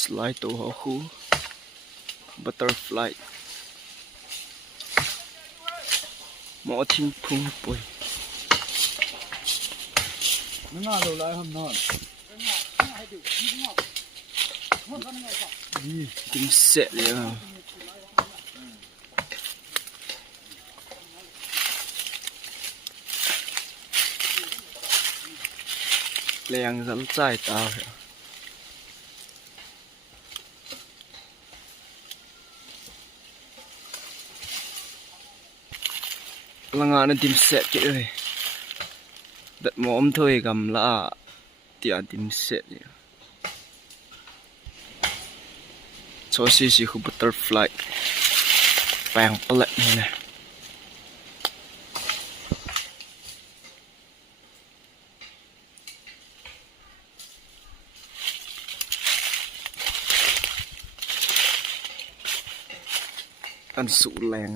slide ตัวเขาคู่ butterfly หมอทิ้งพุงป่วยมันน่าดูหลายหำนอนนี่กินเสร็จแล้วแรงสำใจตาพลังงานนั้นติมเสร็จเลยดัดหมอมถ้วยกำละเตียติมเสร็จเลยโซซีสิคือ butterfly แปลงเปล็ดนี่นะอันสูแรง